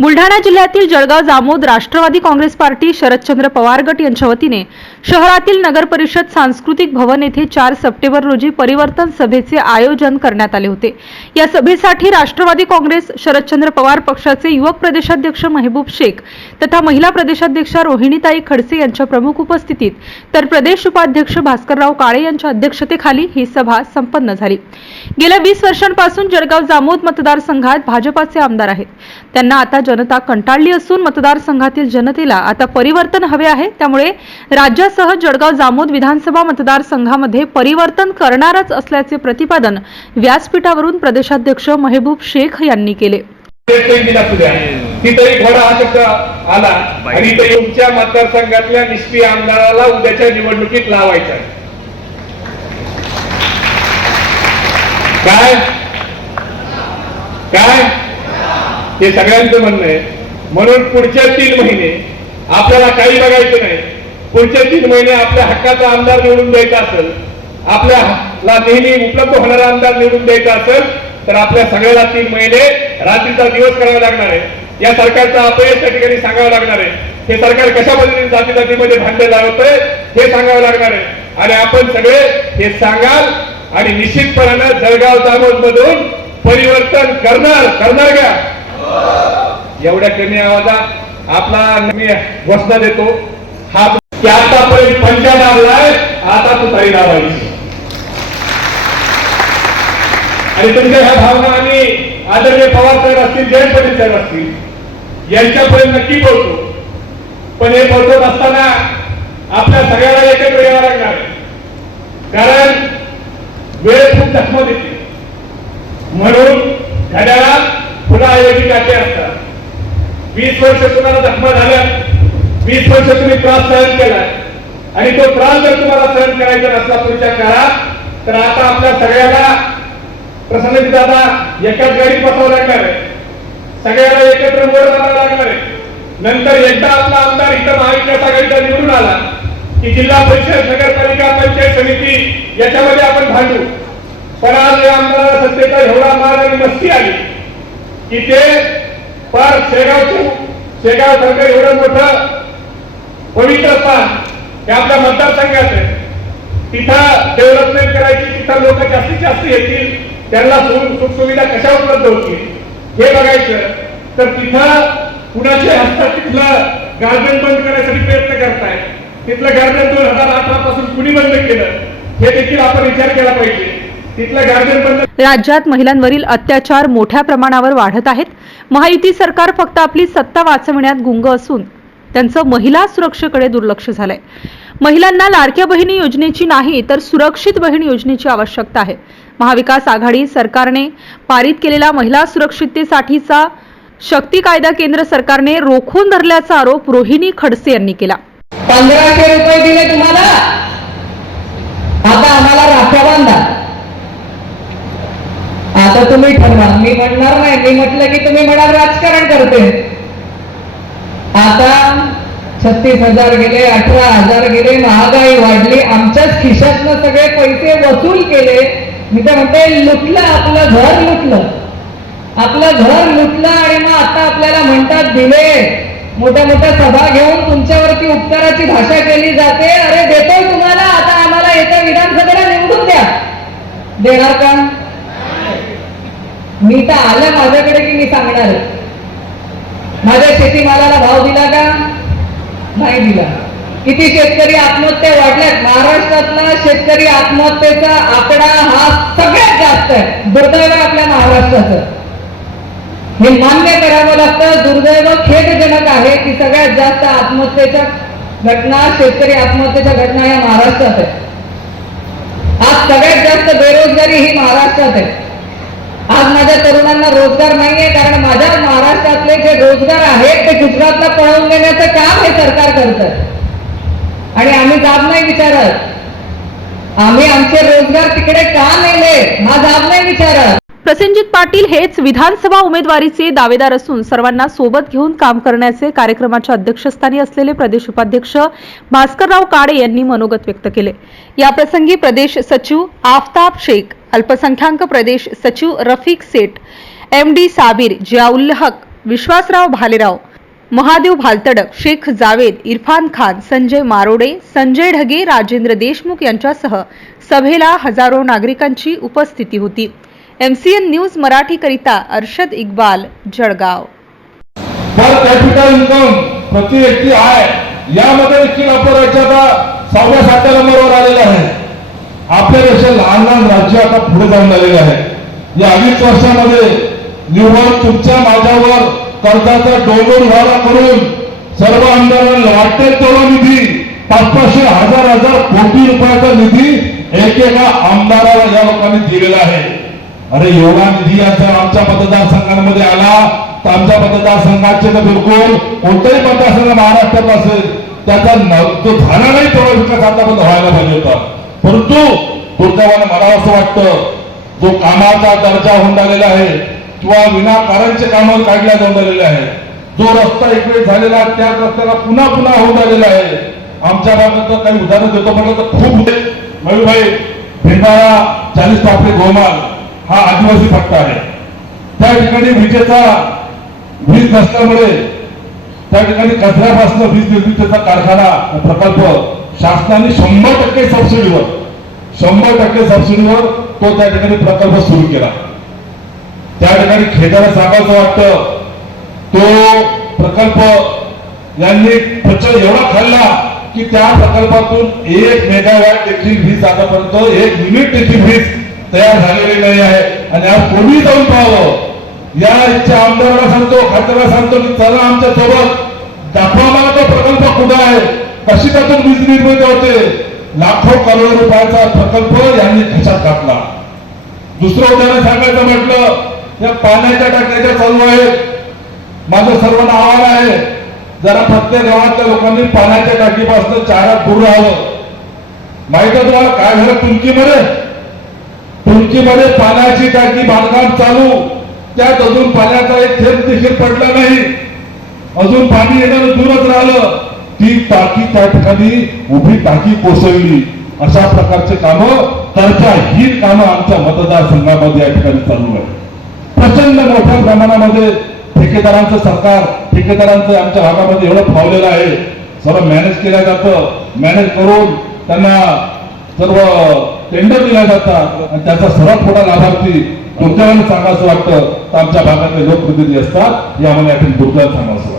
बुलढाणा जिल्ह्यातील जळगाव जामोद राष्ट्रवादी काँग्रेस पार्टी शरदचंद्र पवार गट यांच्या वतीने शहरातील नगर परिषद सांस्कृतिक भवन येथे चार सप्टेंबर रोजी परिवर्तन सभेचे आयोजन करण्यात आले होते. या सभेसाठी राष्ट्रवादी काँग्रेस शरदचंद्र पवार पक्षाचे युवक प्रदेशाध्यक्ष महबूब शेख तथा महिला प्रदेशाध्यक्षा रोहिणीताई खडसे यांच्या प्रमुख उपस्थितीत तर प्रदेश उपाध्यक्ष भास्करराव काळे यांच्या अध्यक्षतेखाली ही सभा संपन्न झाली. गेल्या वीस वर्षांपासून जळगाव जामोद मतदारसंघात भाजपाचे आमदार आहेत. त्यांना आता जनता कंटाळली असून मतदारसंघातील जनतेला आता परिवर्तन हवे आहे. त्यामुळे राज्यात राज्यासह जळगाव जामोद विधानसभा मतदारसंघामध्ये परिवर्तन करणारच असल्याचे प्रतिपादन व्यासपीठावरून प्रदेशाध्यक्ष महबूब शेख यांनी केले. तिथेही थोडा हा शब्द आला. आणि ते तुमच्या मतदारसंघातल्या निष्क्रिय आमदाराला उद्याच्या निवडणुकीत लावायचा आहे. काय? काय? हे सगळ्यांचं म्हणणं आहे. म्हणून पुढच्या तीन महिने आपल्याला काही बघायचं नाही. पुढचे तीन महिने आपल्या हक्काचा आमदार निवडून द्यायचा असेल आपल्याला नेहमी उपलब्ध होणारा आमदार निवडून द्यायचा असेल तर आपल्या सगळ्याला तीन महिने रात्रीचा दिवस करावा लागणार आहे. या सरकारचा अपयश त्या ठिकाणी सांगावं लागणार आहे. हे सरकार कशा पद्धतीने जाती जातीमध्ये भांडे लावतंय हे सांगावं लागणार आहे. आणि आपण सगळे हे सांगाल आणि निश्चितपणानं जळगाव जामोद मधून परिवर्तन करणार करणार का एवढ्या कमी आवाजात आपला मी घोषणा देतो. हा की आतापर्यंत पंचा दाबलाय आता तू ताई दाबायची आणि तुमच्या ह्या भावना आम्ही आदरणीय पवार साहेब असतील जयंत पाटील साहेब असतील यांच्यापर्यंत नक्की पोहोचतो पण हे पोहोचत असताना आपल्या सगळ्याला एकत्र यावं लागणार कारण वेळ खूप जखम देते. म्हणून घड्याळात फुलाऐवजी काटे असतात. वीस वर्ष कुणाला जखमा झाल्या वीस वर्ष तुम्ही त्रास सहन केला आणि तो त्रास जर तुम्हाला सहन करायचा नसला पुढच्या काळात तर आता आपल्या सगळ्याला प्रसन्नजी दादा एकाच गाडीत बसावं लागणार आहे सगळ्याला एकत्र मोड बांधावं लागणार आहे. नंतर एकदा आपला आमदार इथं महाविकास आघाडीचा निवडून आला की जिल्हा परिषद नगरपालिका पंचायत समिती याच्यामध्ये आपण भांडू. पण आज या आमदाराला सत्तेचा एवढा मार आणि मस्ती आली की ते पार शेगावचं शेगाव सरकार एवढं मोठं पवित्र स्थान हे आपल्या मतदारसंघात आहे. तिथं डेव्हलपमेंट करायची तिथं लोक जास्तीत जास्त येतील त्यांना सुखसुविधा कशा उपलब्ध होतील हे बघायचं. तर तिथं कुणाचे हस्तात तिथलं गार्डन बंद करण्यासाठी प्रयत्न करताय तिथलं गार्डन दोन हजार अठरा पासून कुणी बंद केलं हे देखील आपण विचार केला पाहिजे. तिथलं गार्डन बंद राज्यात महिलांवरील अत्याचार मोठ्या प्रमाणावर वाढत आहेत. महायुती सरकार फक्त आपली सत्ता वाचविण्यात गुंग असून त्यांचं महिला सुरक्षेकडे दुर्लक्ष झालंय. महिलांना लाडक्या बहिणी योजनेची नाही तर सुरक्षित बहीण योजनेची आवश्यकता आहे. महाविकास आघाडी सरकारने पारित केलेला महिला सुरक्षिततेसाठीचा शक्ती कायदा केंद्र सरकारने रोखून धरल्याचा आरोप रोहिणी खडसे यांनी केला. पंधराशे रुपये दिले तुम्हाला? आता आम्हाला राख्या बांधा. आता तुम्ही ठरवा. मी म्हणणार नाही. मी म्हटलं की तुम्ही म्हणाल राजकारण करते. आता छत्तीस हजार गेले अठरा हजार गेले महागाई वाढली आमच्याच खिशातनं सगळे पैसे वसूल केले. मी तर म्हणते लुटलं आपलं घर लुटलं. आपलं घर लुटलं आणि मग आता आपल्याला म्हणतात दिले मोठ्या मोठ्या सभा घेऊन तुमच्यावरती उपचाराची भाषा केली जाते. अरे देतोय तुम्हाला आता आम्हाला येत्या विधानसभेला निवडून द्या. देणार का? मी तर आलं माझ्याकडे की मी सांगणार? आहे. माझ्या शेतीमालाला भाव दिला का? नाही दिला. किती शेतकरी आत्महत्या वाढल्यात? महाराष्ट्रातला शेतकरी आत्महत्येचा आकडा हा सगळ्यात जास्त आहे. दुर्दैव आहे आपल्या महाराष्ट्राचं. हे मान्य करावं लागतं. दुर्दैव खेदजनक आहे की सगळ्यात जास्त आत्महत्येच्या घटना शेतकरी आत्महत्येच्या घटना या महाराष्ट्रात आहेत. आज सगळ्यात जास्त बेरोजगारी ही महाराष्ट्रात आहे. आज माझ्या तरुणांना रोजगार नाहीये कारण माझ्या महाराष्ट्रातले जे रोजगार आहेत ते गुजरातला पळवून देण्याचं काम हे सरकार करत आणि आम्ही जाब नाही विचारत. आम्ही आमचे रोजगार तिकडे का नेले? हा जाब नाही विचारत. प्रसेनजित पाटील हेच विधानसभा उमेदवारीचे दावेदार असून सर्वांना सोबत घेऊन काम करण्याचे कार्यक्रमाच्या अध्यक्षस्थानी असलेले प्रदेश उपाध्यक्ष भास्करराव काळे यांनी मनोगत व्यक्त केले. याप्रसंगी प्रदेश सचिव आफताब शेख अल्पसंख्याक प्रदेश सचिव रफिक सेठ एम डी साबीर जियाउल हक विश्वासराव भालेराव महादेव भालतडक शेख जावेद इरफान खान संजय मारोडे संजय ढगे राजेंद्र देशमुख यांच्यासह सभेला हजारो नागरिकांची उपस्थिती होती. MCN news मराठीकरिता Arshad Iqbal Jalgaon. Per capital income प्रति व्यक्ती आहे यामध्ये देखील आपण राज्याचा सहाव्या सातव्या नंबरवर आलेला आहे. आपल्यापेक्षा लहान लहान राज्य आता पुढे जाऊन आलेले आहे. या अडीच वर्षामध्ये निव्वळ तुमच्या माझ्यावर कर्जाचा डोंगर उभारा करून सर्व आमदारांना वाटेल तेवढा निधी पाच पाचशे हजार हजार कोटी रुपयाचा निधी एकेका आमदाराला या लोकांनी दिलेला आहे. अरे एवढा निधी जर आमच्या मतदारसंघांमध्ये आला तर आमच्या मतदारसंघाचे तर बिलकुल कोणताही मतदारसंघ महाराष्ट्रात असेल त्याचा तो झाला नाही तेवढा विकास आतापर्यंत व्हायला पाहिजे होता. परंतु दुर्दैवाने मला असं वाटतं जो कामाचा दर्जा होऊन लागलेला आहे किंवा विनाकारांचे कामं काढल्या जाऊन राहिलेले आहे जो रस्ता इकडे झालेला त्या रस्त्याला पुन्हा पुन्हा होऊन राहिलेला आहे आमच्या भागात काही उदाहरण देतो म्हटलं तर खूप होते. मयूरभाई भेंडाळा चाळीस टापले गोमाल हा आदिवासी पट्टा आहे. त्या ठिकाणी विजेचा वीज नसल्यामुळे त्या ठिकाणी कचऱ्यापासून वीज निर्मितीचा कारखाना प्रकल्प शासनाने शंभर टक्के सबसिडीवर शंभर टक्के सबसिडीवर तो त्या ठिकाणी प्रकल्प सुरू केला. त्या ठिकाणी खेदाला सांगायचं वाटतं. तो प्रकल्प यांनी प्रचंड एवढा खाल्ला की त्या प्रकल्पातून एक मेगावॅट देखील वीज आतापर्यंत एक युनिट देखील वीज तयार झालेली नाही आहे. आणि आज कोणी जाऊन पाहावं. या इच्छा आमदाराला सांगतो खासदाराला सांगतो की चला आमच्यासोबत दाखवा मला तो प्रकल्प कुठं आहे. कशी त्यातून वीज निर्मिती होते. लाखो करोड रुपयाचा प्रकल्प यांनी खिशात घातला. दुसरं उदाहरण सांगायचं म्हटलं या पाण्याच्या टाक्याच्या चालू आहेत. माझं सर्वांना आव्हान आहे जरा प्रत्येक गावातल्या लोकांनी पाण्याच्या टाकीपासून चारात दूर राहावं. माहीत आहे तुम्हाला काय झालं? तुमकीमध्ये तुमकीमध्ये पाण्याची टाकी बांधकाम चालू. त्यात अजून पाण्याचा एक थेंब देखील पडला नाही. अजून पाणी येणं दूरच राहिलं. ती टाकी त्या ठिकाणी उभी टाकी कोसळली. अशा प्रकारचे कामं ही कामं आमच्या मतदारसंघामध्ये या ठिकाणी चालू आहे प्रचंड मोठ्या प्रमाणामध्ये ठेकेदारांचं सरकार ठेकेदारांचं आमच्या भागामध्ये एवढं फावलेलं आहे. सर्व मॅनेज केलं जातं. मॅनेज करून त्यांना सर्व टेंडर दिल्या जातात आणि त्याचा सर्वात मोठा लाभार्थी तुमच्याकडे सांगायचं वाटतं तर आमच्या भागातले लोकप्रतिनिधी असतात. यामध्ये आपण या ठिकाणी दुर्दैव सांगायचं